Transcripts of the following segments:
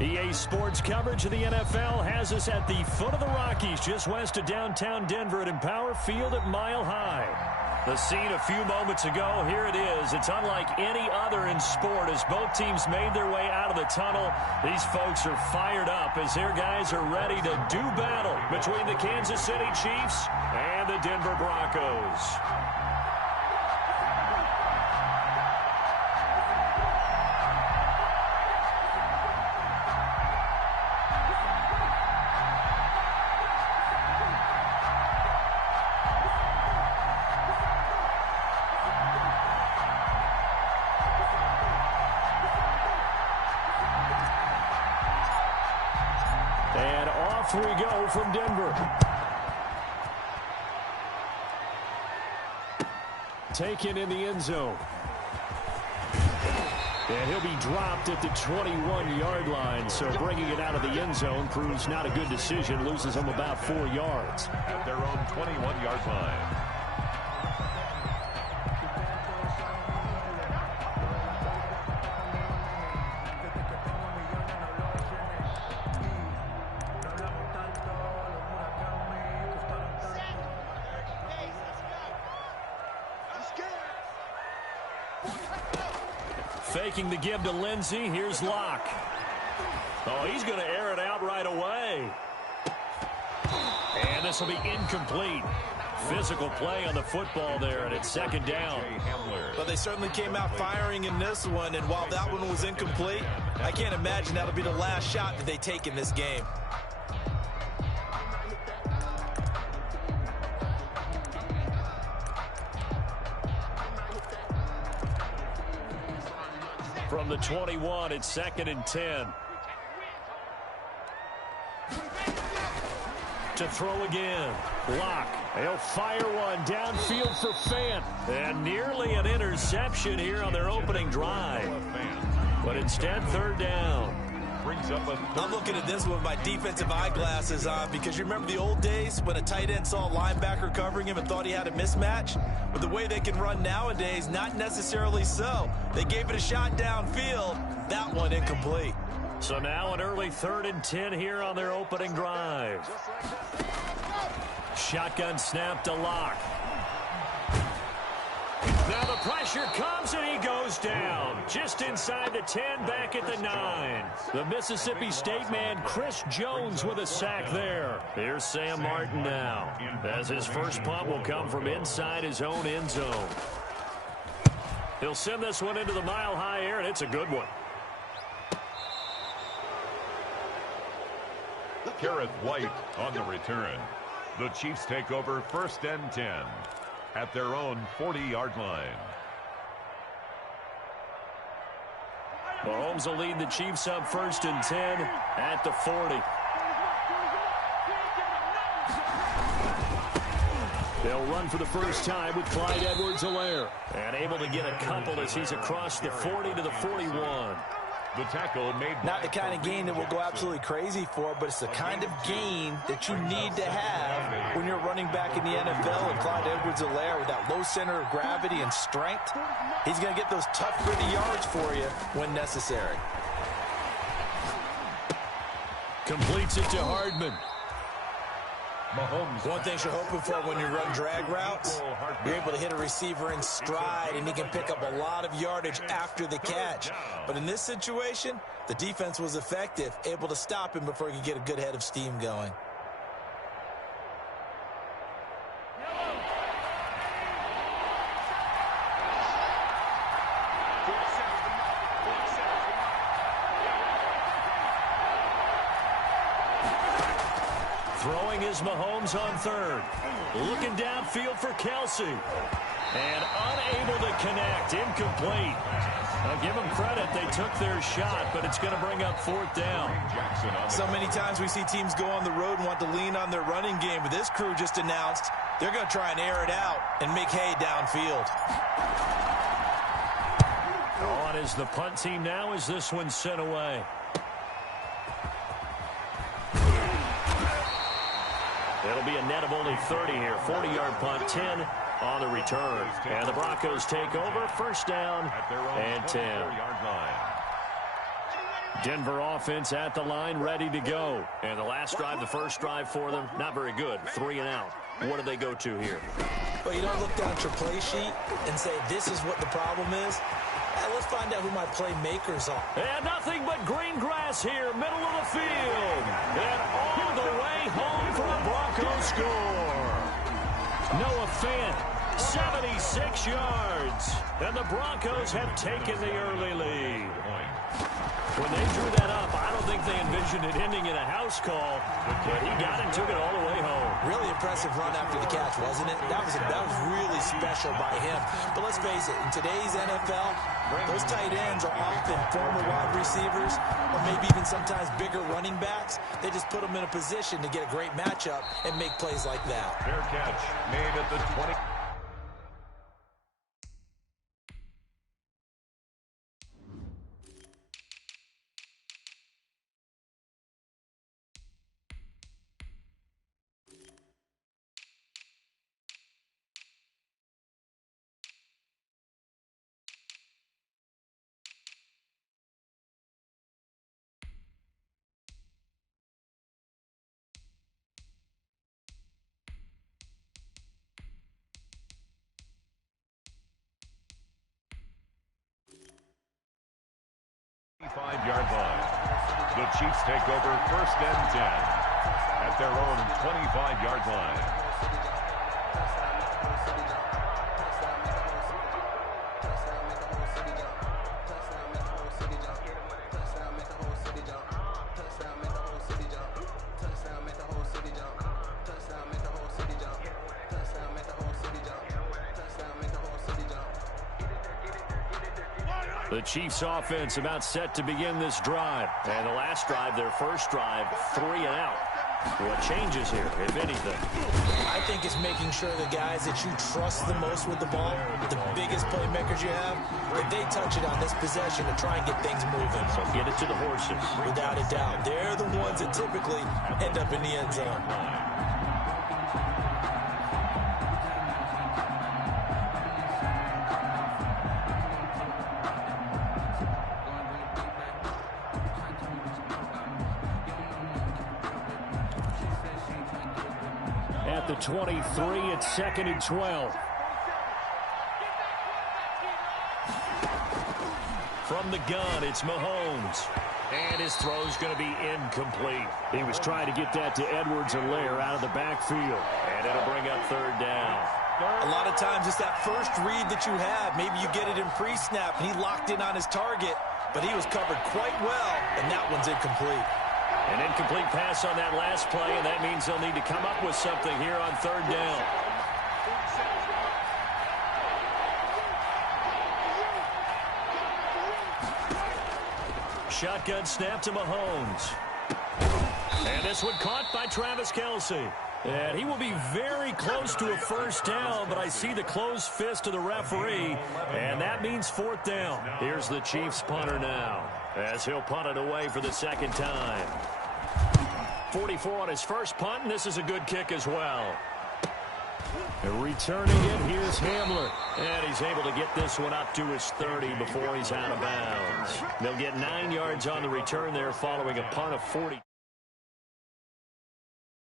EA Sports coverage of the NFL has us at the foot of the Rockies, just west of downtown Denver at Empower Field at Mile High. The scene a few moments ago, here it is. It's unlike any other in sport as both teams made their way out of the tunnel. These folks are fired up as their guys are ready to do battle between the Kansas City Chiefs and the Denver Broncos. And off we go from Denver. Taken in the end zone. And he'll be dropped at the 21-yard line. So bringing it out of the end zone proves not a good decision. Loses him about 4 yards. At their own 21-yard line. Faking the give to Lindsey. Here's Locke. Oh, he's going to air it out right away. And this will be incomplete. Physical play on the football there, and it's second down. But they certainly came out firing in this one, and while that one was incomplete, I can't imagine that'll be the last shot that they take in this game. From the 21, it's second and 10. To throw again. Locke. He'll fire one downfield for Fant. And nearly an interception here on their opening drive. But instead, third down. I'm looking at this with my defensive eyeglasses on because you remember the old days when a tight end saw a linebacker covering him and thought he had a mismatch? With the way they can run nowadays, not necessarily so. They gave it a shot downfield. That one incomplete. So now an early third and 10 here on their opening drive. Shotgun snap to Locke. Now the pressure comes and he goes down. Just inside the 10, back at the 9. The Mississippi State man, Chris Jones, with a sack there. Here's Sam Martin now, as his first punt will come from inside his own end zone. He'll send this one into the mile-high air, and it's a good one. Garrett White on the return. The Chiefs take over first and 10 at their own 40-yard line. Mahomes will lead the Chiefs up first and 10 at the 40. They'll run for the first time with Clyde Edwards-Helaire. And able to get a couple as he's across the 40 to the 41. The tackle made. Not the kind of gain that we'll go absolutely crazy for, but it's the kind of gain that you need to have when you're running back in the NFL. And Clyde Edwards-Helaire, with that low center of gravity and strength, he's going to get those tough, gritty yards for you when necessary. Completes it to Hardman. Mahomes. One thing you're hoping for when you run drag routes, you're able to hit a receiver in stride, and he can pick up a lot of yardage after the catch. But in this situation, the defense was effective, able to stop him before he could get a good head of steam going. Throwing is Mahomes on third. Looking downfield for Kelsey. And unable to connect. Incomplete. I'll give them credit. They took their shot, but it's going to bring up fourth down. So many times we see teams go on the road and want to lean on their running game, but this crew just announced they're going to try and air it out and make hay downfield. On is the punt team now as this one's sent away. It'll be a net of only 30 here. 40-yard punt, 10 on the return. And the Broncos take over. First down and 10. Denver offense at the line, ready to go. And the last drive, the first drive for them, not very good. 3 and out. What do they go to here? Well, you don't look down at your play sheet and say, this is what the problem is. Let's find out who my playmakers are. And nothing but green grass here, middle of the field. And all the way home for a Broncos score. Noah Fant, 76 yards. And the Broncos have taken the early lead. When they drew that up, I don't think they envisioned it ending in a house call, but he got it and took it all the way home. Really impressive run after the catch, wasn't it? That was really special by him. But let's face it, in today's NFL, those tight ends are often former wide receivers or maybe even sometimes bigger running backs. They just put them in a position to get a great matchup and make plays like that. Fair catch made at the 20. Five-yard line. The Chiefs take over 1st and 10 at their own 25-yard line. The Chiefs offense about set to begin this drive. And the last drive, their first drive, 3 and out. What changes here, if anything? I think it's making sure the guys that you trust the most with the ball, the biggest playmakers you have, if they touch it on this possession to try and get things moving. So get it to the horses. Without a doubt. They're the ones that typically end up in the end zone. At the 23, it's 2nd and 12. From the gun, it's Mahomes. And his throw's going to be incomplete. He was trying to get that to Edwards-Helaire out of the backfield. And it'll bring up 3rd down. A lot of times it's that first read that you have. Maybe you get it in pre-snap, and he locked in on his target, but he was covered quite well, and that one's incomplete. An incomplete pass on that last play, and that means they'll need to come up with something here on 3rd down. Shotgun snap to Mahomes. And this one caught by Travis Kelce. And he will be very close to a 1st down, but I see the closed fist of the referee, and that means 4th down. Here's the Chiefs punter now, as he'll punt it away for the 2nd time. 44 on his first punt, and this is a good kick as well. And returning it, here's Hamler. And he's able to get this one up to his 30 before he's out of bounds. They'll get 9 yards on the return there following a punt of 40.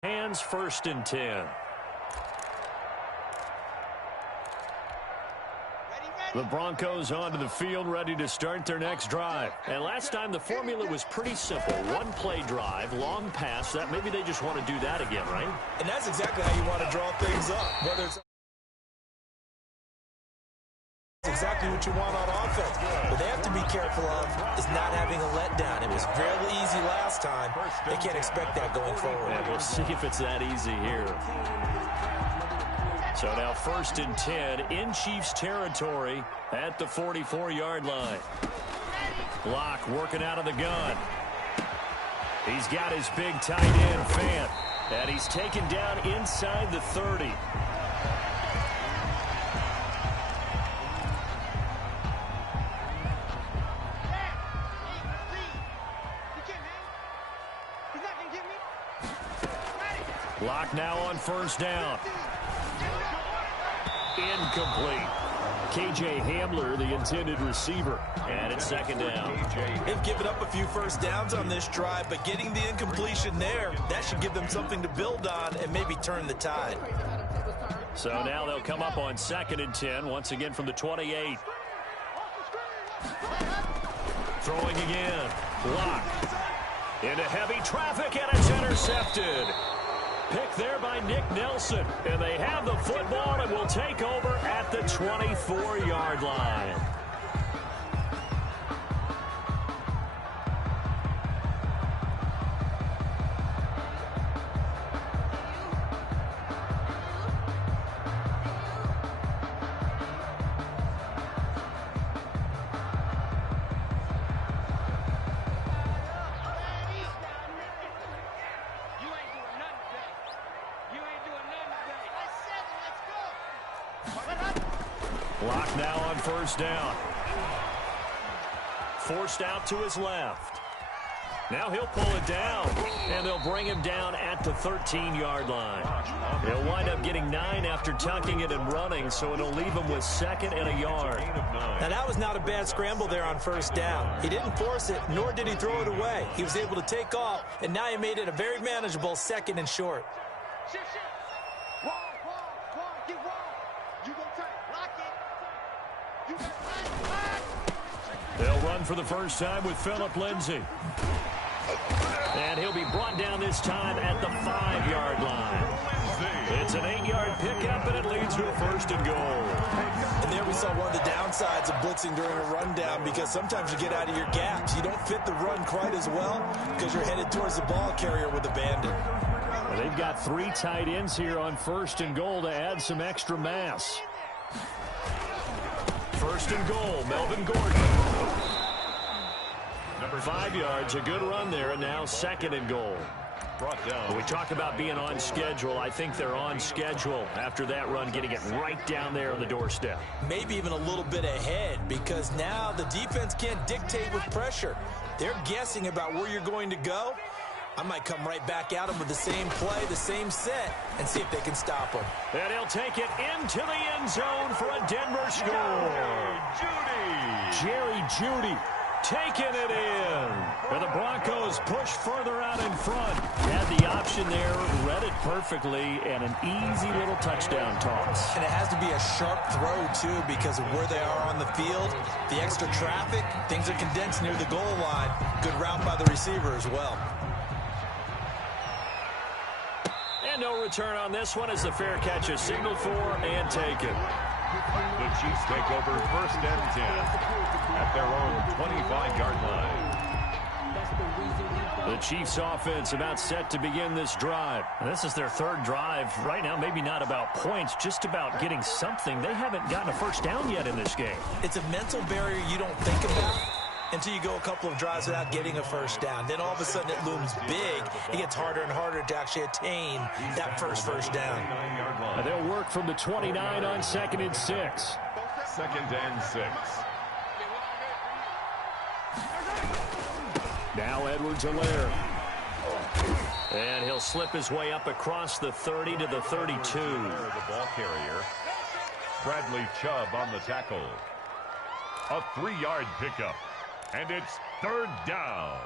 Hands 1st and 10. The Broncos onto the field, ready to start their next drive. And last time the formula was pretty simple. 1-play drive, long pass. That maybe they just want to do that again, right? And that's exactly how you want to draw things up. Whether it's exactly what you want on offense. What they have to be careful of is not having a letdown. It was fairly easy last time. They can't expect that going forward. Yeah, we'll see if it's that easy here. So now 1st and 10 in Chiefs territory at the 44-yard line. Locke working out of the gun. He's got his big tight end, Fant. And he's taken down inside the 30. Locke now on 1st down. Incomplete. KJ Hamler, the intended receiver. And it's second down. They've given up a few first downs on this drive, but getting the incompletion there, that should give them something to build on and maybe turn the tide. So now they'll come up on 2nd and 10, once again from the 28. Throwing again. Block. Into heavy traffic, and it's intercepted. Pick there by Nick Nelson. And they have the football and will take over at the 24-yard line. Block now on first down. Forced out to his left. Now he'll pull it down, and they'll bring him down at the 13-yard line. He'll wind up getting 9 after tucking it and running, so it'll leave him with 2nd and a yard. Now that was not a bad scramble there on first down. He didn't force it, nor did he throw it away. He was able to take off, and now he made it a very manageable 2nd and short. They'll run for the first time with Phillip Lindsay. And he'll be brought down this time at the 5-yard line. It's an 8-yard pickup, and it leads to a 1st and goal. And there we saw one of the downsides of blitzing during a rundown, because sometimes you get out of your gaps. You don't fit the run quite as well because you're headed towards the ball carrier with a bandit. Well, they've got 3 tight ends here on 1st and goal to add some extra mass. 1st and goal, Melvin Gordon. 5 yards, a good run there, and now 2nd and goal. Brought down. When we talk about being on schedule, I think they're on schedule after that run, getting it right down there on the doorstep. Maybe even a little bit ahead, because now the defense can't dictate with pressure. They're guessing about where you're going to go. I might come right back at them with the same play, the same set, and see if they can stop them. And he'll take it into the end zone for a Denver score. Jerry Jeudy taking it in. And the Broncos push further out in front. Had the option there, read it perfectly, and an easy little touchdown toss. And it has to be a sharp throw, too, because of where they are on the field. The extra traffic, things are condensed near the goal line. Good route by the receiver as well. And no return on this one as the fair catch is signaled for and taken. The Chiefs take over 1st and 10 at their own 25-yard line. The Chiefs offense about set to begin this drive. This is their 3rd drive. Right now, maybe not about points, just about getting something. They haven't gotten a first down yet in this game. It's a mental barrier you don't think about until you go a couple of drives without getting a first down. Then all of a sudden it looms big. It gets harder and harder to actually attain that first down. They'll work from the 29 on 2nd and 6. 2nd and 6. Now Edwards-Helaire. And he'll slip his way up across the 30 to the 32. The ball carrier. Bradley Chubb on the tackle. A 3-yard pickup. And it's 3rd down.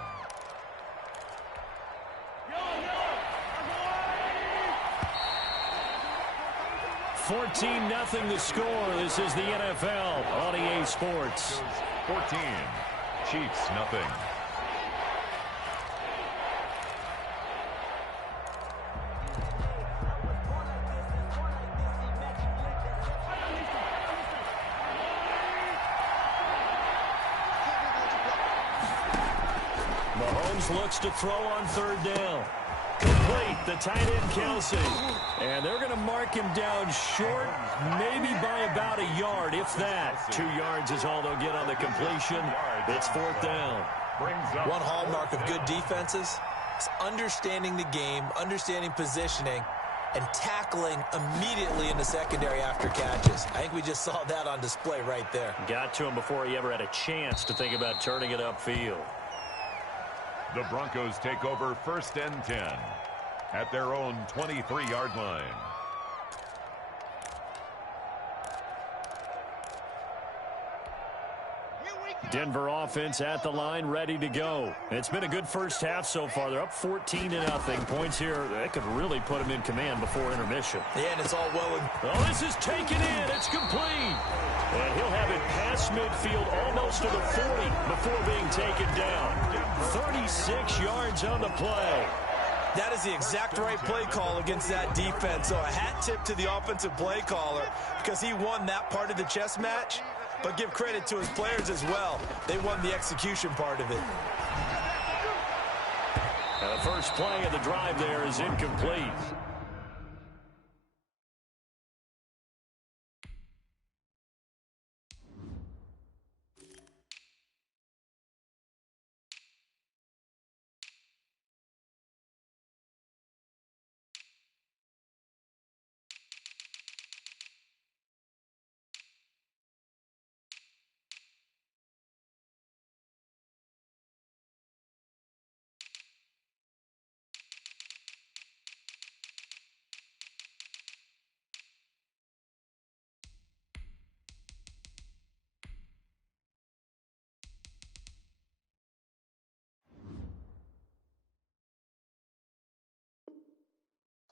14-0 the score. This is the NFL on EA Sports. 14. Chiefs nothing. Mahomes looks to throw on 3rd down. Complete, the tight end Kelsey. And they're going to mark him down short, maybe by about a yard, if that. 2 yards is all they'll get on the completion. It's 4th down. One hallmark of good defenses is understanding the game, understanding positioning, and tackling immediately in the secondary after catches. I think we just saw that on display right there. Got to him before he ever had a chance to think about turning it upfield. The Broncos take over 1st and 10 at their own 23-yard line. Denver offense at the line, ready to go. It's been a good first half so far. They're up 14-0. Points here, that could really put them in command before intermission. Yeah, and it's all well and... Oh, this is taken in. It's complete. And he'll have it past midfield almost to the 40 before being taken down. 36 yards on the play. That is the exact right play call against that defense. So a hat tip to the offensive play caller because he won that part of the chess match. But give credit to his players as well. They won the execution part of it. The first play of the drive there is incomplete.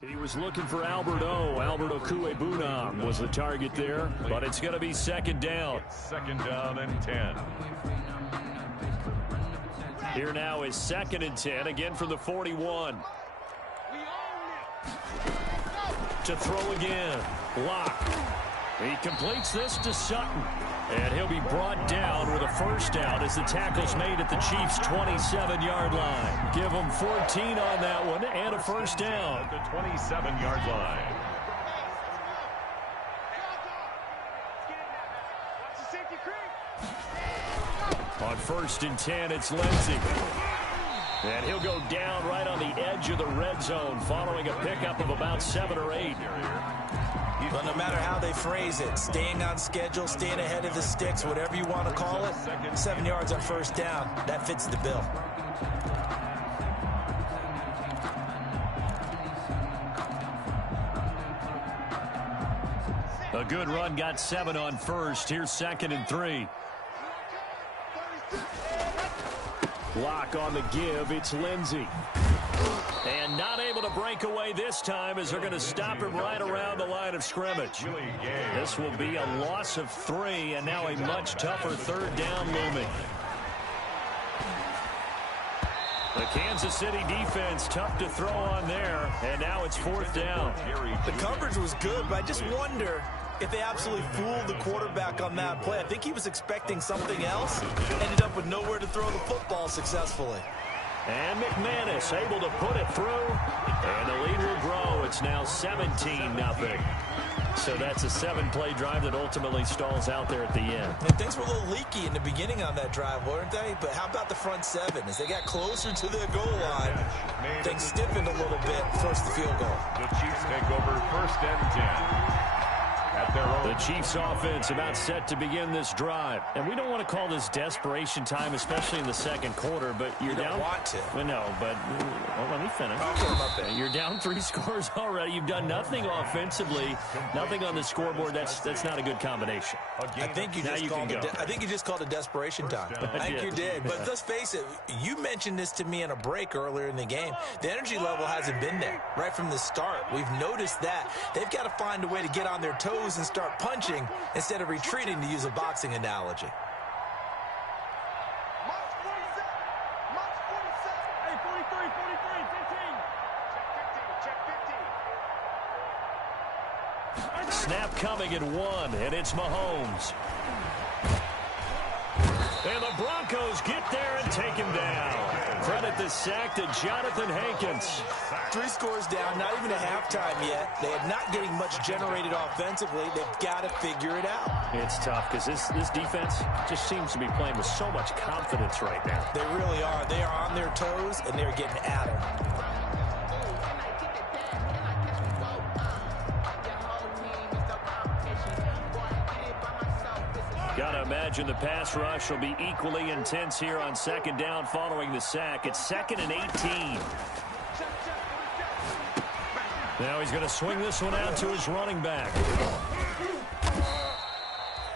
He was looking for Albert Okuebunam was the target there, but it's going to be second down. Second down and 10. Here now is 2nd and 10, again from the 41. To throw again. Lock. He completes this to Sutton. And he'll be brought down with a first down as the tackle's made at the Chiefs' 27-yard line. Give them 14 on that one and a first down. At the 27-yard line. On 1st and 10, it's Lindsey. And he'll go down right on the edge of the red zone following a pickup of about 7 or 8. But no matter how they phrase it, staying on schedule, staying ahead of the sticks, whatever you want to call it, 7 yards on first down, that fits the bill. A good run, got 7 on first. Here's 2nd and 3. Lock on the give. It's Lindsey. And not able to break away this time as they're going to stop him right around the line of scrimmage. This will be a loss of 3 and now a much tougher 3rd down looming. The Kansas City defense tough to throw on there, and now it's 4th down. The coverage was good, but I just wonder if they absolutely fooled the quarterback on that play. I think he was expecting something else, ended up with nowhere to throw the football successfully. And McManus able to put it through, and the lead will grow. It's now 17-0. So that's a 7-play drive that ultimately stalls out there at the end. And things were a little leaky in the beginning on that drive, weren't they? But how about the front 7? As they got closer to the goal line, things stiffened a little bit, forced the field goal. The Chiefs take over 1st and 10. The Chiefs offense about set to begin this drive. And we don't want to call this desperation time, especially in the 2nd quarter, but you're down. You don't want to. Well, no, but well, let me finish. You're down 3 scores already. You've done nothing offensively, nothing on the scoreboard. That's not a good combination. I think you just called it desperation time. I think you did. But let's face it, you mentioned this to me in a break earlier in the game. The energy level hasn't been there right from the start. We've noticed that. They've got to find a way to get on their toes and start punching instead of retreating, to use a boxing analogy. Snap coming at 1, and it's Mahomes. And the Broncos get there and take him down. Credit the sack to Jonathan Hankins. 3 scores down, not even a halftime yet. They are not getting much generated offensively. They've got to figure it out. It's tough because this defense just seems to be playing with so much confidence right now. They really are. They are on their toes, and they're getting at them. Gotta imagine the pass rush will be equally intense here on 2nd down following the sack. It's 2nd and 18. Now he's going to swing this one out to his running back.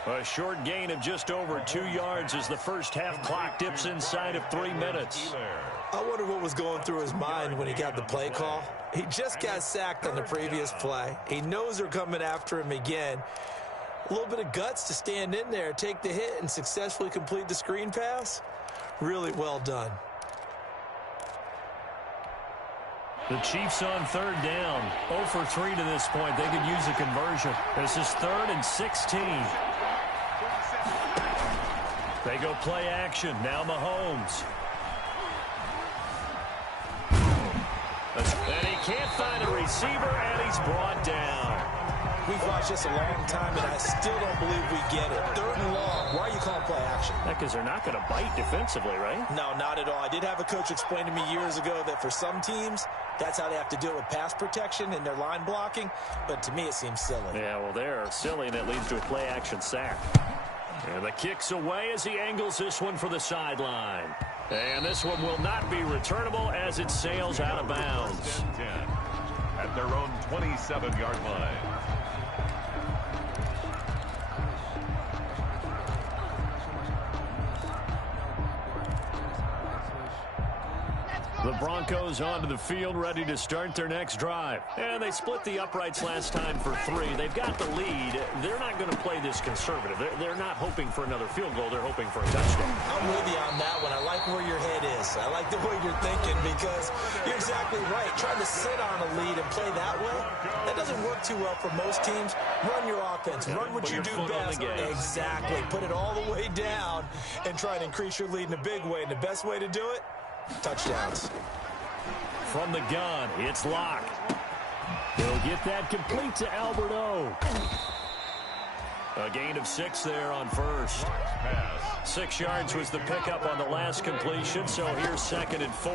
A short gain of just over 2 yards as the first half clock dips inside of 3 minutes. I wonder what was going through his mind when he got the play call. He just got sacked on the previous play. He knows they're coming after him again. A little bit of guts to stand in there, take the hit, and successfully complete the screen pass. Really well done. The Chiefs on third down. 0 for 3 to this point. They could use a conversion. This is 3rd and 16. They go play action. Now Mahomes. And he can't find a receiver, and he's brought down. We've watched this a long time, and I still don't believe we get it. 3rd and long. Why are you calling play action? Because they're not going to bite defensively, right? No, not at all. I did have a coach explain to me years ago that for some teams, that's how they have to deal with pass protection and their line blocking. But to me, it seems silly. Yeah, well, they're silly, and that leads to a play-action sack. And the kick's away as he angles this one for the sideline. And this one will not be returnable as it sails out of bounds. 10 at their own 27-yard line. The Broncos onto the field, ready to start their next drive. And they split the uprights last time for 3. They've got the lead. They're not going to play this conservative. They're not hoping for another field goal. They're hoping for a touchdown. I'm with you on that one. I like where your head is. I like the way you're thinking because you're exactly right. Trying to sit on a lead and play that way, that doesn't work too well for most teams. Run your offense. Run what you do best. Exactly. Put it all the way down and try to increase your lead in a big way. And the best way to do it, touchdowns. From the gun, it's Locke. He'll get that complete to Alberto. A gain of 6 there on first. 6 yards was the pickup on the last completion, so here's 2nd and 4.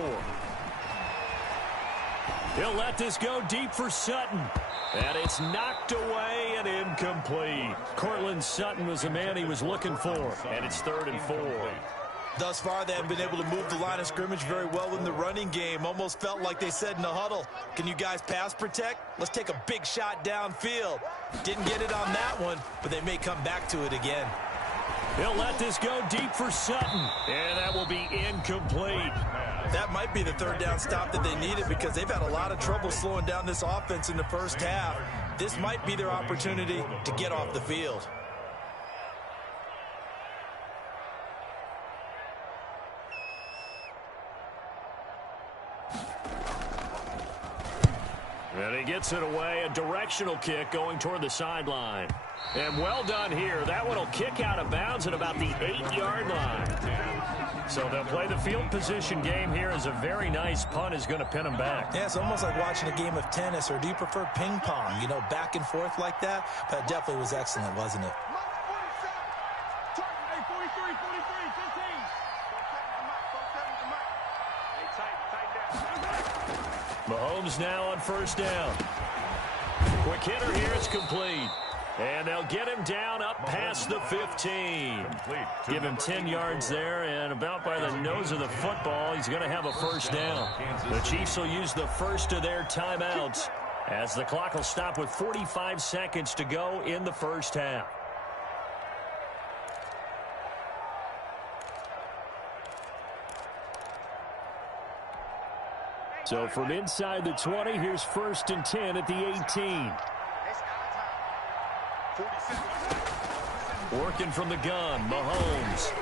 He'll let this go deep for Sutton. And it's knocked away and incomplete. Cortland Sutton was the man he was looking for, and it's 3rd and 4. Thus far, they haven't been able to move the line of scrimmage very well in the running game. Almost felt like they said in the huddle, can you guys pass protect? Let's take a big shot downfield. Didn't get it on that one, but they may come back to it again. He'll let this go deep for Sutton, and that will be incomplete. That might be the 3rd down stop that they needed because they've had a lot of trouble slowing down this offense in the first half. This might be their opportunity to get off the field. And he gets it away, a directional kick going toward the sideline. And well done here. That one will kick out of bounds at about the 8-yard line. So they'll play the field position game here as a very nice punt is going to pin them back. Yeah, it's almost like watching a game of tennis, or do you prefer ping pong? You know, back and forth like that? But it definitely was excellent, wasn't it? Mahomes now on first down. Quick hitter here, it's complete. And they'll get him down up past the 15. Give him 10 yards there, and about by the nose of the football, he's going to have a first down. The Chiefs will use the first of their timeouts as the clock will stop with 45 seconds to go in the first half. So from inside the 20, here's 1st and 10 at the 18. Working from the gun, Mahomes.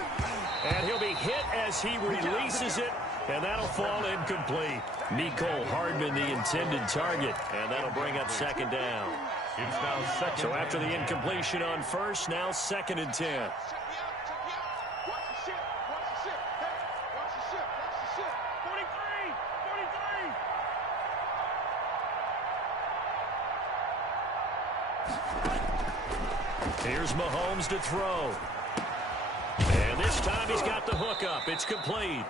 And he'll be hit as he releases it, and that'll fall incomplete. Mecole Hardman, the intended target, and that'll bring up 2nd down. It's now 2nd. So after the incompletion on first, now 2nd and 10. Here's Mahomes to throw. And this time he's got the hook up. It's complete.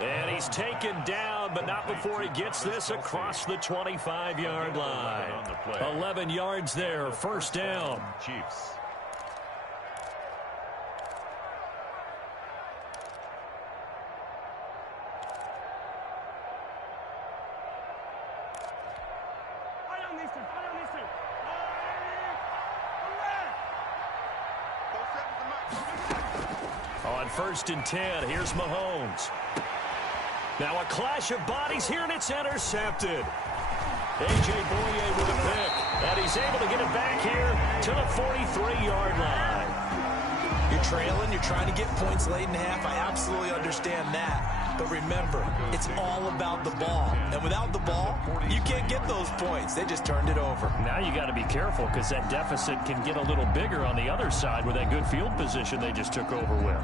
And he's taken down, but not before he gets this across the 25-yard line. 11 yards there, 1st down. Chiefs. On 1st and 10, here's Mahomes. Now a clash of bodies here, and it's intercepted. A.J. Boye with a pick, and he's able to get it back here to the 43-yard line. You're trailing, you're trying to get points late in half. I absolutely understand that. But remember, it's all about the ball. And without the ball, you can't get those points. They just turned it over. Now you got to be careful because that deficit can get a little bigger on the other side with that good field position they just took over with.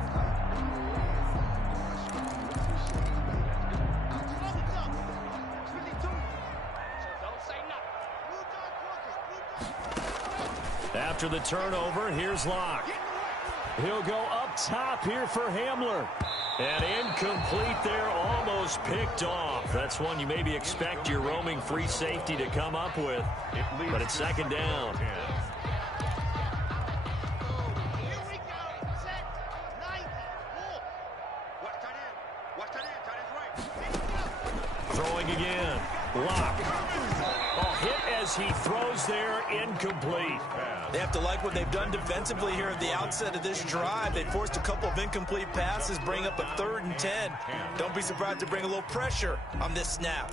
After the turnover, here's Locke. He'll go up top here for Hamler. And incomplete there, almost picked off. That's one you maybe expect your roaming free safety to come up with. But it's 2nd down. Throwing again. Locke. Oh, hit as he throws there, incomplete. They have to like what they've done defensively here at the outset of this drive. They forced a couple of incomplete passes, bring up a 3rd and 10. Don't be surprised to bring a little pressure on this snap.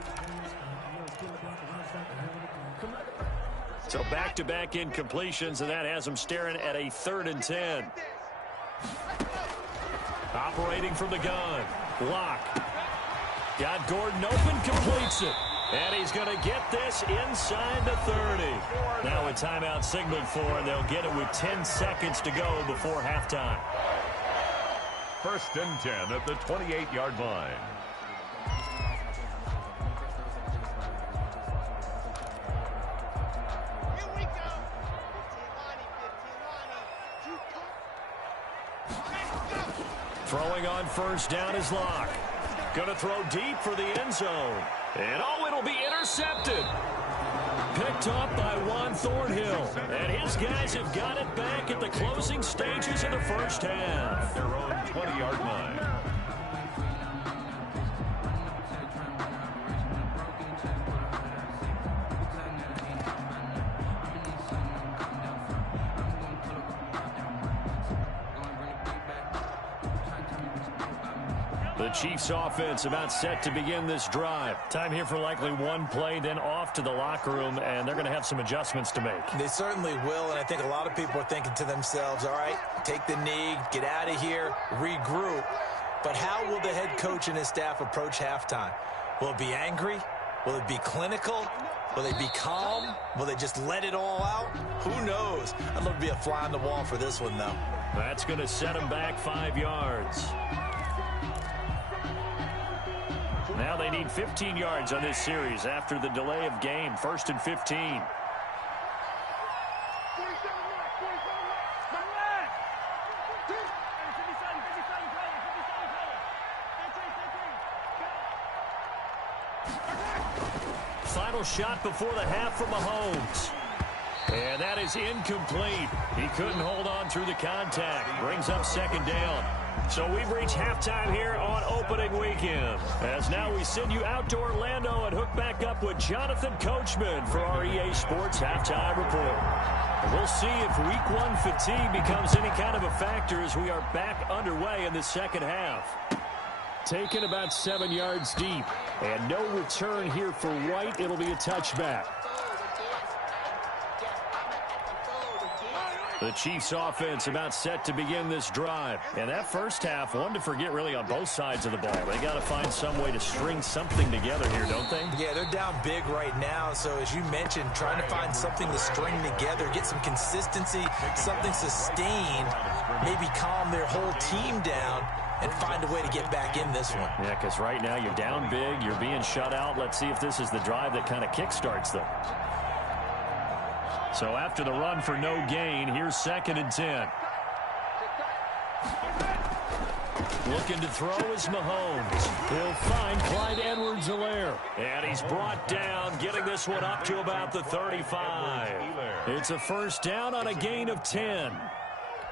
So back-to-back incompletions, and that has them staring at a 3rd and 10. Operating from the gun. Locke. Got Gordon open, completes it. And he's going to get this inside the 30. Now a timeout signaled for, and they'll get it with 10 seconds to go before halftime. 1st and 10 at the 28-yard line. Throwing on 1st down is Locke. Going to throw deep for the end zone. And oh, it'll be intercepted. Picked up by Juan Thornhill. And his guys have got it back at the closing stages of the 1st half. At their own 20-yard line. The Chiefs offense about set to begin this drive. Time here for likely one play, then off to the locker room, and they're going to have some adjustments to make. They certainly will, and I think a lot of people are thinking to themselves, all right, take the knee, get out of here, regroup. But how will the head coach and his staff approach halftime? Will it be angry? Will it be clinical? Will they be calm? Will they just let it all out? Who knows? I'd love to be a fly on the wall for this one, though. That's going to set them back 5 yards. Now they need 15 yards on this series after the delay of game. 1st and 15. Final shot before the half from Mahomes. And that is incomplete. He couldn't hold on through the contact. Brings up 2nd down. So we've reached halftime here on opening weekend. As now we send you out to Orlando and hook back up with Jonathan Coachman for our EA Sports Halftime Report. And we'll see if Week 1 fatigue becomes any kind of a factor as we are back underway in the 2nd half. Taken about 7 yards deep. And no return here for White. It'll be a touchback. The Chiefs offense about set to begin this drive. And that 1st half, one to forget really on both sides of the ball. They got to find some way to string something together here, don't they? Yeah, they're down big right now. So as you mentioned, trying to find something to string together, get some consistency, something sustained, maybe calm their whole team down and find a way to get back in this one. Yeah, because right now you're down big, you're being shut out. Let's see if this is the drive that kind of kickstarts them. So after the run for no gain, here's 2nd and 10. Looking to throw is Mahomes. He'll find Clyde Edwards-Helaire. And he's brought down, getting this one up to about the 35. It's a 1st down on a gain of 10.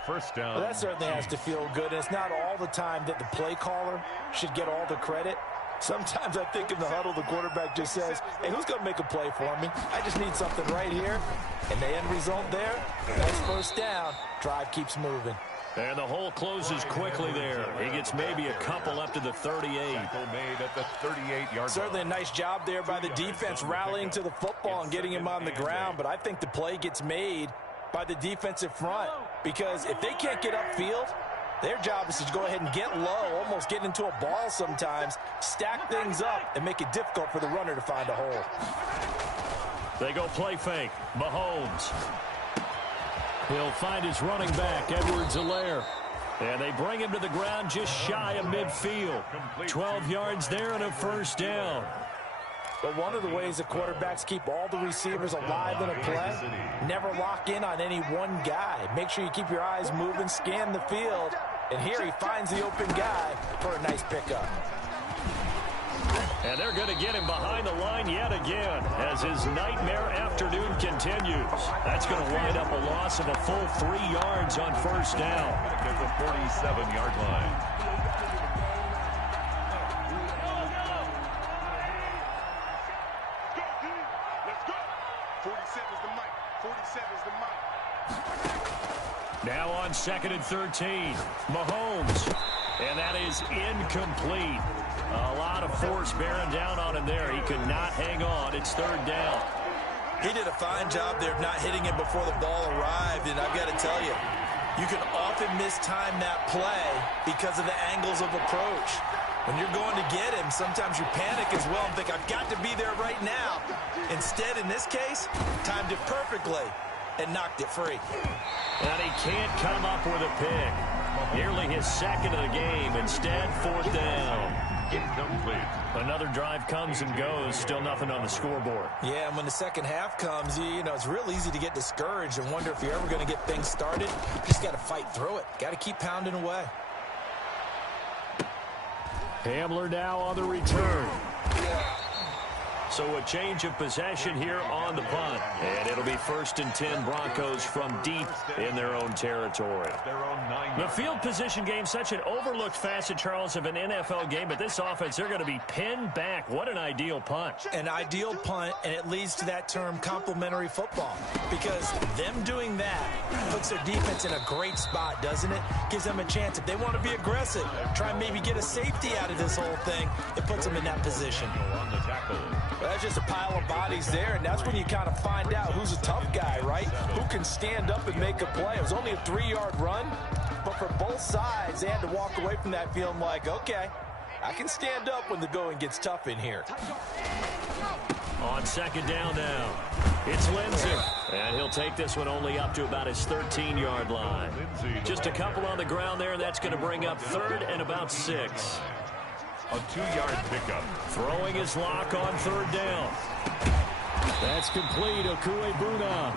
1st down. Well, that certainly has to feel good. It's not all the time that the play caller should get all the credit. Sometimes I think in the huddle, the quarterback just says, hey, who's going to make a play for me? I just need something right here. And the end result there, nice 1st down. Drive keeps moving. And the hole closes quickly there. He gets maybe a couple up to the 38. Tackle made at the 38-yard Certainly a line. nice job there by the defense rallying to the football and getting him on the ground, but I think the play gets made by the defensive front because if they can't get upfield, their job is to go ahead and get low, almost get into a ball sometimes, stack things up, and make it difficult for the runner to find a hole. They go play fake. Mahomes. He'll find his running back, Edwards-Helaire. And they bring him to the ground just shy of midfield. 12 yards there and a first down. But one of the ways the quarterbacks keep all the receivers alive in a play, never lock in on any one guy. Make sure you keep your eyes moving, scan the field. And here he finds the open guy for a nice pickup. And they're going to get him behind the line yet again as his nightmare afternoon continues. That's going to wind up a loss of a full 3 yards on first down. At the 47-yard line. Let's go. 47's the mic. 47's the mic. Now on 2nd and 13. Mahomes. And that is incomplete. A lot of force bearing down on him there. He could not hang on. It's 3rd down. He did a fine job there of not hitting him before the ball arrived, and I've got to tell you, you can often mistime that play because of the angles of approach. When you're going to get him, sometimes you panic as well and think, I've got to be there right now. Instead, in this case, timed it perfectly and knocked it free. And he can't come up with a pick. Nearly his 2nd of the game. Instead, 4th down. Incomplete. Another drive comes and goes. Still nothing on the scoreboard. Yeah, and when the second half comes, you know, it's real easy to get discouraged and wonder if you're ever going to get things started. You just got to fight through it. Got to keep pounding away. Hamler now on the return. So a change of possession here on the punt. And it'll be 1st and 10 Broncos from deep in their own territory. Their own 9 The field position game, such an overlooked facet, Charles, of an NFL game. But this offense, they're going to be pinned back. What an ideal punt. An ideal punt, and it leads to that term complementary football. Because them doing that puts their defense in a great spot, doesn't it? Gives them a chance. If they want to be aggressive, try and maybe get a safety out of this whole thing, it puts them in that position. on the tackle. That's just a pile of bodies there, and that's when you kind of find out who's a tough guy, right? Who can stand up and make a play. It was only a 3-yard run, but for both sides, they had to walk away from that feeling like, okay, I can stand up when the going gets tough in here. On 2nd down now, it's Lindsey. And he'll take this one only up to about his 13-yard line. Just a couple on the ground there, and that's going to bring up 3rd and about 6. A 2-yard pickup. Throwing his lock on 3rd down. That's complete, Okuebuna.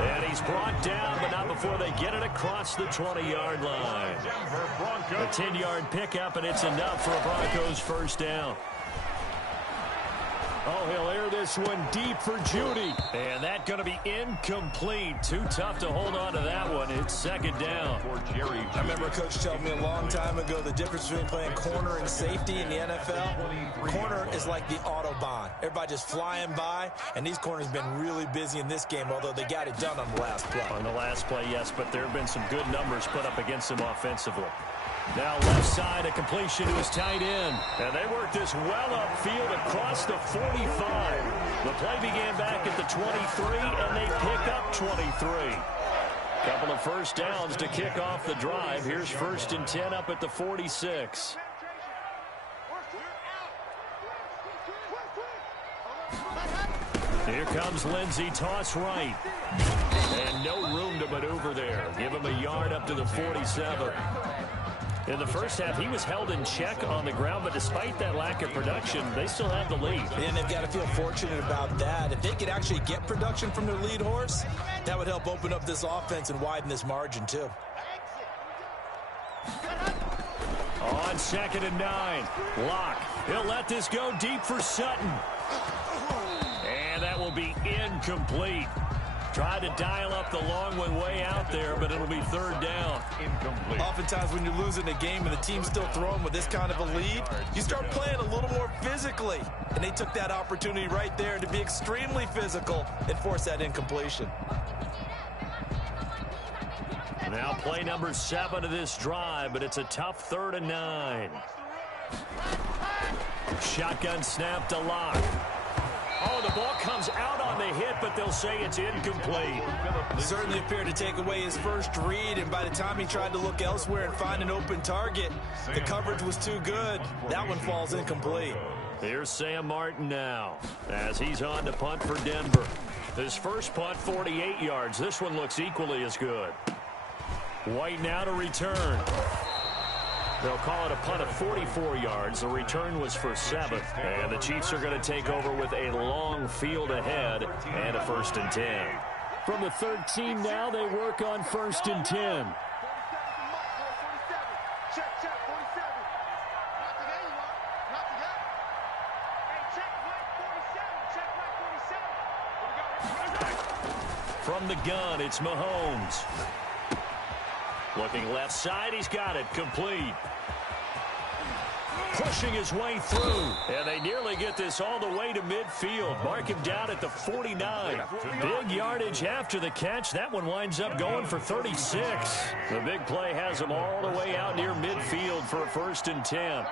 And he's brought down, but not before they get it across the 20-yard line. A 10-yard pickup, and it's enough for a Broncos first down. Oh, he'll air this one deep for Judy. And that's going to be incomplete. Too tough to hold on to that one. It's 2nd down. For Jerry Judy. I remember Coach telling me a long time ago the difference between playing corner and safety in the NFL. Corner is like the Autobahn. Everybody just flying by, and these corners have been really busy in this game, although they got it done on the last play. On the last play, yes, but there have been some good numbers put up against them offensively. Now left side, a completion to his tight end. And they work this well upfield across the 45. The play began back at the 23, and they pick up 23. Couple of first downs to kick off the drive. Here's 1st and 10 up at the 46. Here comes Lindsey, toss right. And no room to maneuver there. Give him a yard up to the 47. In the first half, he was held in check on the ground, but despite that lack of production, they still have the lead. And they've got to feel fortunate about that. If they could actually get production from their lead horse, that would help open up this offense and widen this margin, too. On 2nd and 9, Locke. He'll let this go deep for Sutton. And that will be incomplete. Tried to dial up the long one way out there, but it'll be 3rd down. Incomplete. Oftentimes when you're losing a game and the team's still throwing with this kind of a lead, you start playing a little more physically. And they took that opportunity right there to be extremely physical and force that incompletion. Now play number 7 of this drive, but it's a tough 3rd and 9. Shotgun snap to Lock. Oh, the ball comes out on the hit, but they'll say it's incomplete. Certainly appeared to take away his first read, and by the time he tried to look elsewhere and find an open target, the coverage was too good. That one falls incomplete. Here's Sam Martin now, as he's on to punt for Denver. His first punt, 48 yards. This one looks equally as good. White now to return. They'll call it a punt of 44 yards. The return was for 7. And the Chiefs are going to take over with a long field ahead and a 1st and 10. From the 13 now, they work on 1st and 10. From the gun, it's Mahomes. Looking left side, he's got it, complete. Pushing his way through, and they nearly get this all the way to midfield. Mark him down at the 49. Big yardage after the catch. That one winds up going for 36. The big play has him all the way out near midfield for a 1st and 10.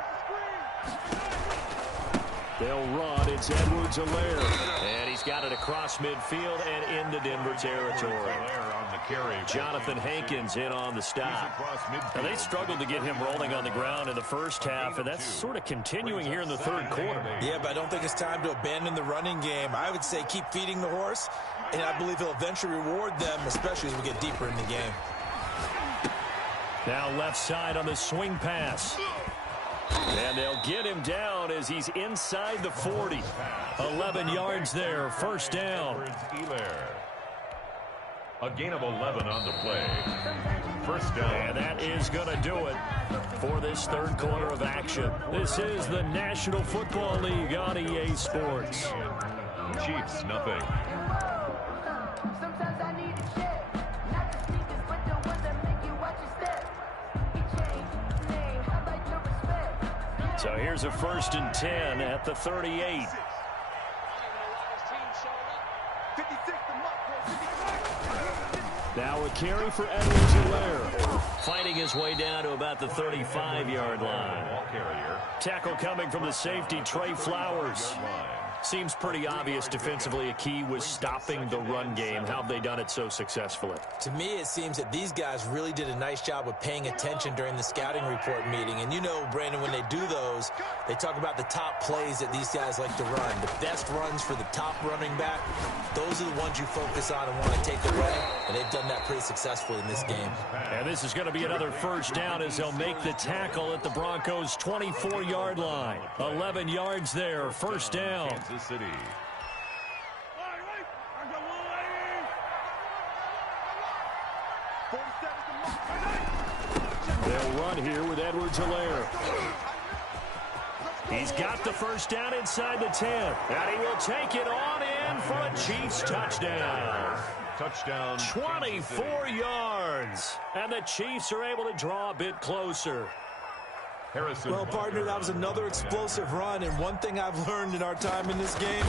They'll run. It's Edwards-Helaire. And he's got it across midfield and into Denver territory. Jonathan Hankins in on the stop. Now, they struggled to get him rolling on the ground in the first half, and that's sort of continuing here in the 3rd quarter. Yeah, but I don't think it's time to abandon the running game. I would say keep feeding the horse, and I believe he'll eventually reward them, especially as we get deeper in the game. Now left side on the swing pass. And they'll get him down as he's inside the 40. 11 yards there, 1st down. A gain of 11 on the play. 1st down. And that is going to do it for this 3rd quarter of action. This is the National Football League on EA Sports. Chiefs, nothing. So here's a 1st and 10 at the 38. Now a carry for Edwards-Helaire. Fighting his way down to about the 35-yard line. Tackle coming from the safety, Trey Flowers. Seems pretty obvious defensively a key was stopping the run game. How have they done it so successfully? To me, it seems that these guys really did a nice job of paying attention during the scouting report meeting. And you know, Brandon, when they do those, they talk about the top plays that these guys like to run. The best runs for the top running back, those are the ones you focus on and want to take away. And they've done that pretty successfully in this game. And this is going to be another 1st down as they'll make the tackle at the Broncos' 24-yard line. 11 yards there, 1st down. Kansas City. They'll run here with Edwards-Helaire. He's got the 1st down inside the 10. And he will take it on in for a Chiefs touchdown. Touchdown. 24 yards. And the Chiefs are able to draw a bit closer. Well, partner, that was another explosive run, and one thing I've learned in our time in this game,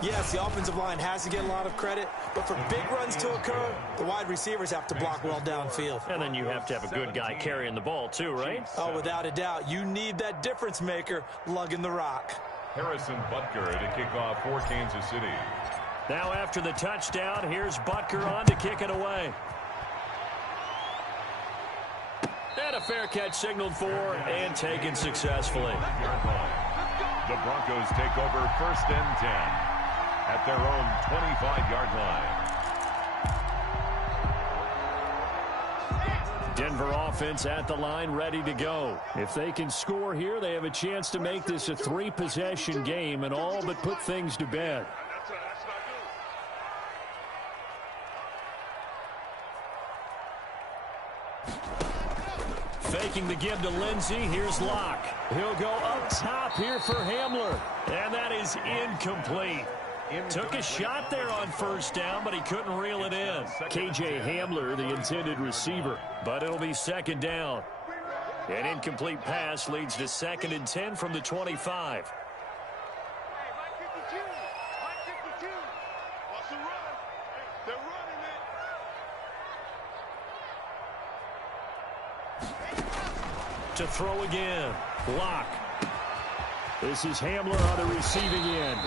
yes, the offensive line has to get a lot of credit, but for big runs to occur, the wide receivers have to block well downfield. And then you have to have a good guy carrying the ball too, right? Oh, without a doubt. You need that difference maker lugging the rock. Harrison Butker to kick off for Kansas City. Now after the touchdown, here's Butker on to kick it away. And a fair catch signaled for and taken successfully. The Broncos take over 1st and 10 at their own 25-yard line. Denver offense at the line, ready to go. If they can score here, they have a chance to make this a 3-possession game and all but put things to bed. Faking the give to Lindsey. Here's Locke. He'll go up top here for Hamler. And that is incomplete. Took a shot there on 1st down, but he couldn't reel it in. KJ Hamler, the intended receiver. But it'll be 2nd down. An incomplete pass leads to 2nd and 10 from the 25. To throw again. Lock. This is Hamler on the receiving end.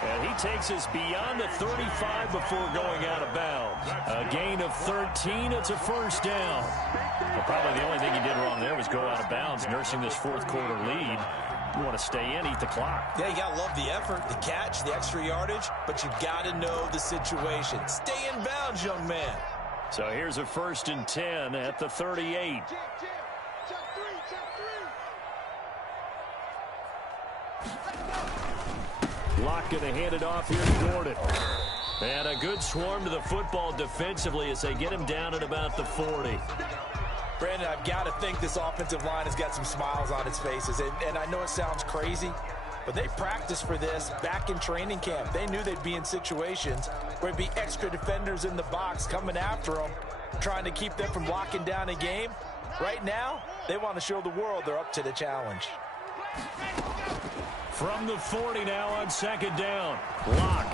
And he takes us beyond the 35 before going out of bounds. A gain of 13. It's a first down. Well, probably the only thing he did wrong there was go out of bounds, nursing this fourth quarter lead. You want to stay in, eat the clock. Yeah, you got to love the effort, the catch, the extra yardage, but you got to know the situation. Stay in bounds, young man. So here's a 1st and 10 at the 38. Lock going to hand it off here to Gordon. And a good swarm to the football defensively as they get him down at about the 40. Brandon, I've got to think this offensive line has got some smiles on its faces. And I know it sounds crazy, but they practiced for this back in training camp. They knew they'd be in situations where there'd be extra defenders in the box coming after them, trying to keep them from locking down a game. Right now, they want to show the world they're up to the challenge. From the 40 now on 2nd down. Lock.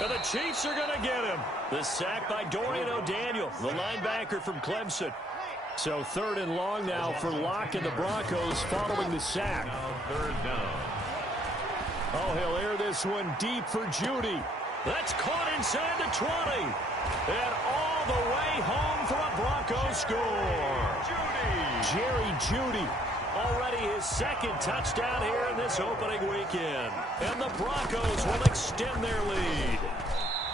And the Chiefs are going to get him. The sack by Dorian O'Daniel, the linebacker from Clemson. So 3rd and long now for Lock and the Broncos following the sack. 3rd down. Oh, he'll air this one deep for Judy. That's caught inside the 20. And all the way home for a Broncos score. Jerry Judy. Already his 2nd touchdown here in this opening weekend. And the Broncos will extend their lead.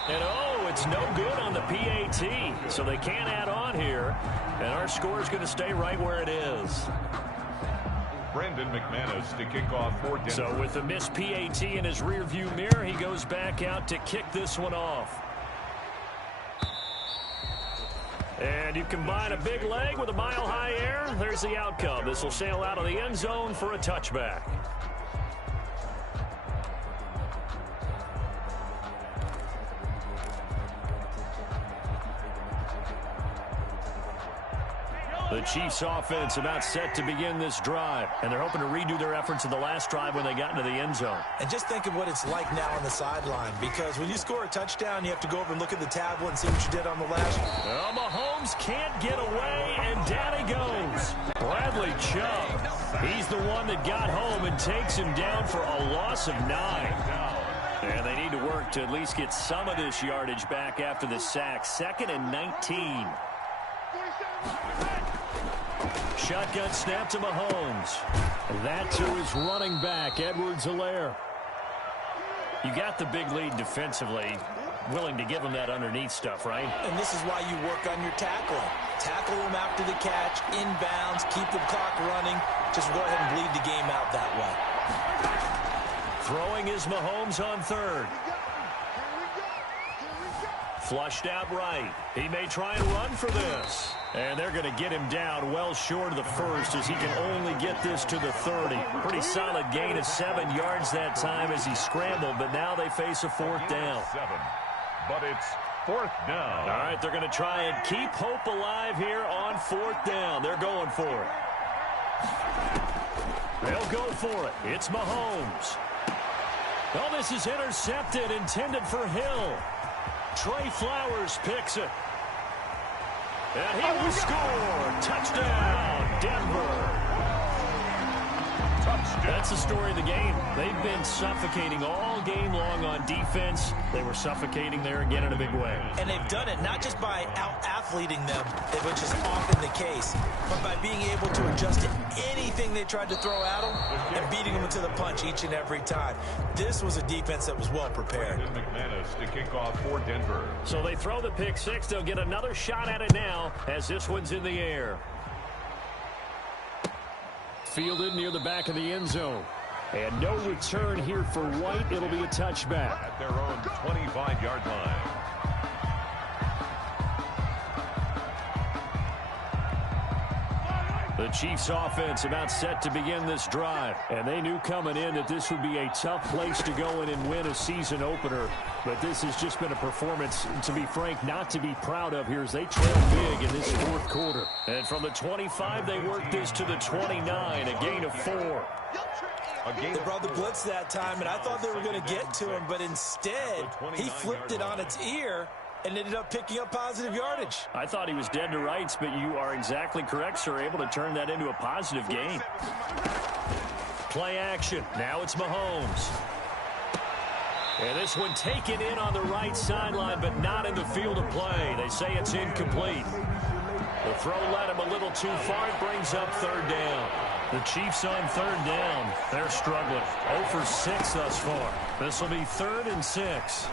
And oh, it's no good on the PAT. So they can't add on here. And our score is going to stay right where it is. Brandon McManus to kick off for Denver. So with the missed PAT in his rearview mirror, he goes back out to kick this one off. And you combine a big leg with a mile-high air, there's the outcome. This will sail out of the end zone for a touchback. The Chiefs offense about set to begin this drive, and they're hoping to redo their efforts in the last drive when they got into the end zone. And just think of what it's like now on the sideline, because when you score a touchdown, you have to go over and look at the tablet and see what you did on the last. Well, Mahomes can't get away, and down he goes. Bradley Chubb, he's the one that got home and takes him down for a loss of 9. And they need to work to at least get some of this yardage back after the sack. 2nd and 19. Shotgun snap to Mahomes. That to his running back, Edwards-Helaire. You got the big lead defensively. Willing to give him that underneath stuff, right? And this is why you work on your tackling. Tackle them after the catch, inbounds, keep the clock running. Just go ahead and bleed the game out that way. Throwing is Mahomes on 3rd. Flushed out right. He may try and run for this. And they're going to get him down well short of the 1st as he can only get this to the 30. Pretty solid gain of 7 yards that time as he scrambled, but now they face a 4th down. 7, but it's 4th down. All right, they're going to try and keep hope alive here on 4th down. They're going for it. They'll go for it. It's Mahomes. Oh, this is intercepted, intended for Hill. Trey Flowers picks it. And he will score. Touchdown, Denver. That's the story of the game. They've been suffocating all game long on defense. They were suffocating there again in a big way. And they've done it not just by out-athleting them, which is often the case, but by being able to adjust to anything they tried to throw at them and beating them to the punch each and every time. This was a defense that was well prepared. McManus to kick off for Denver. So they throw the pick 6. They'll get another shot at it now as this one's in the air. Fielded near the back of the end zone. And no return here for White. It'll be a touchback. At their own 25-yard line. The Chiefs offense about set to begin this drive. And they knew coming in that this would be a tough place to go in and win a season opener. But this has just been a performance, to be frank, not to be proud of here as they trail big in this 4th quarter. And from the 25, they work this to the 29, a gain of 4. They brought the blitz that time, and I thought they were going to get to him, but instead, he flipped it on its ear and ended up picking up positive yardage. I thought he was dead to rights, but you are exactly correct, sir. Able to turn that into a positive gain. Play action. Now it's Mahomes. And this one taken in on the right sideline, but not in the field of play. They say it's incomplete. The throw led him a little too far. It brings up third down. The Chiefs on third down. They're struggling. 0 for 6 thus far. This will be 3rd and 6.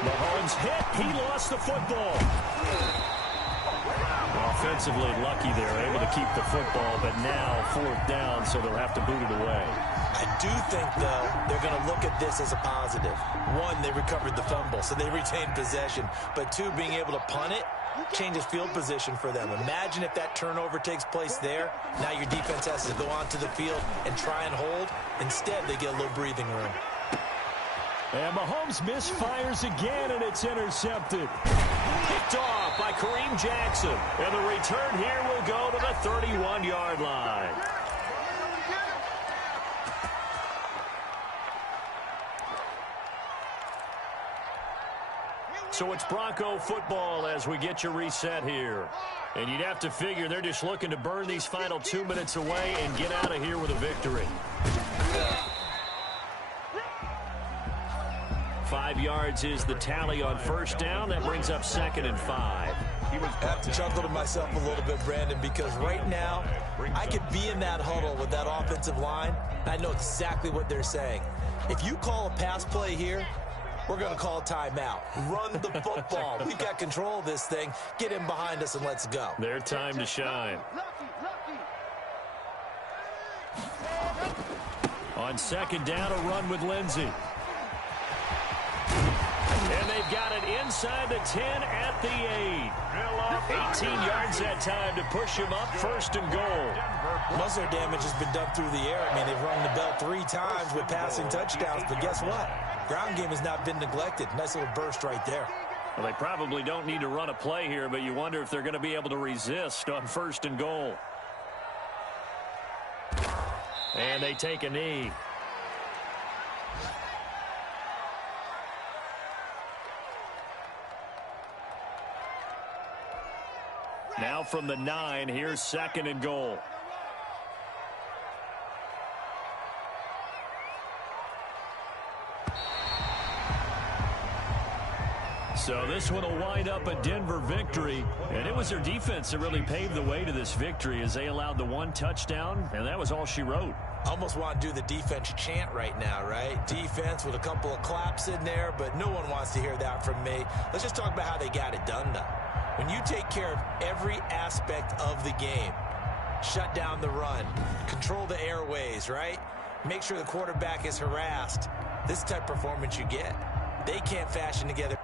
Mahomes hit. He lost the football. Offensively lucky they're able to keep the football, but now 4th down, so they'll have to boot it away. I do think, though, they're going to look at this as a positive. 1, they recovered the fumble, so they retained possession. But 2, being able to punt it changes field position for them. Imagine if that turnover takes place there. Now your defense has to go onto the field and try and hold. Instead, they get a little breathing room. And Mahomes misfires again, and it's intercepted. Picked off by Kareem Jackson. And the return here will go to the 31-yard line. So it's Bronco football as we get you reset here. And you'd have to figure they're just looking to burn these final 2 minutes away and get out of here with a victory. 5 yards is the tally on first down. That brings up 2nd and 5. I have to chuckle to myself a little bit, Brandon, because right now I could be in that huddle with that offensive line, and I know exactly what they're saying. If you call a pass play here, we're going to call a timeout. Run the football. We've got control of this thing. Get in behind us and let's go. Their time to shine. On 2nd down, a run with Lindsey. And they've got it inside the 10 at the 8. 18 yards that time to push him up 1st and goal. Most of their damage has been done through the air. I mean, they've rung the bell 3 times with passing touchdowns, but guess what? Ground game has not been neglected. Nice little burst right there. Well, they probably don't need to run a play here, but you wonder if they're going to be able to resist on 1st and goal. And they take a knee. Now from the 9, here's 2nd and goal. So this one will wind up a Denver victory, and it was their defense that really paved the way to this victory as they allowed the 1 touchdown, and that was all she wrote. Almost want to do the defense chant right now, right? Defense with a couple of claps in there, but no one wants to hear that from me. Let's just talk about how they got it done, though. When you take care of every aspect of the game, shut down the run, control the airways, right? Make sure the quarterback is harassed. This type of performance you get. They can't fashion together